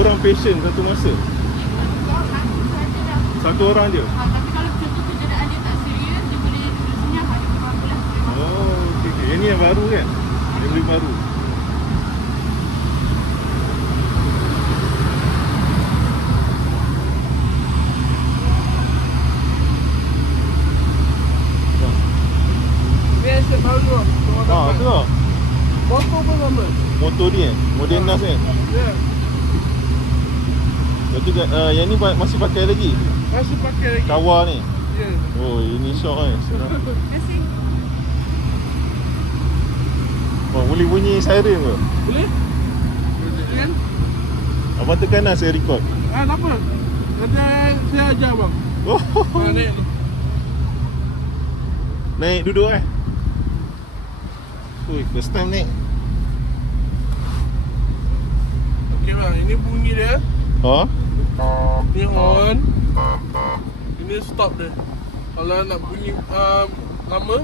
orang patient satu masa? Satu orang je? Tapi kalau contoh keadaan dia tak serius, dia boleh duduk senyap hari berapa lah. Oh, okey. Yang ni yang baru kan? Yang beli baru. Ni aset baru lah. Tu lah. Motor pun sama. Motor dia Modernas kan? Ya. Lepas tu yang ni masih pakai lagi? Masih pakai lagi. Kawal ni? Ya. Oh, ini syok kan? Senang. Terima kasih. Oh, boleh bunyi siren ke? Boleh? Kan? Abang tekan lah saya record. Tak apa. Nanti saya ajar bang. Oh, Naik ni. naik duduk eh? Ui, first time naik. Okey bang, ini bunyi dia. Oh? Ni on. Ini stop dia. Kalau nak bunyi lama.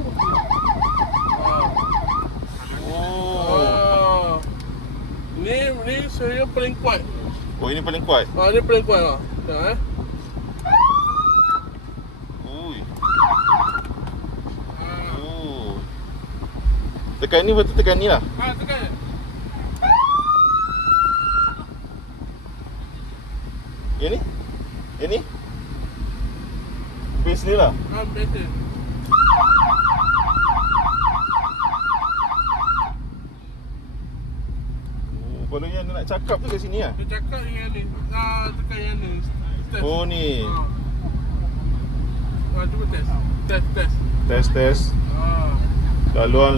Oh. Ni saya paling kuat. Oh, ini paling kuat. Ni paling kuat lah. Tengok Ui. Oh. Tekan ni betul tekan ni lah. tekan. Yang ni? Yang ni? Base ni lah. Better. Oh, kalau yang nak cakap tu kat sini lah. Dia cakap yang ni. Tekan yang ni. Test. Oh ni. Cuba test. Test. Test. Ah. Laluan.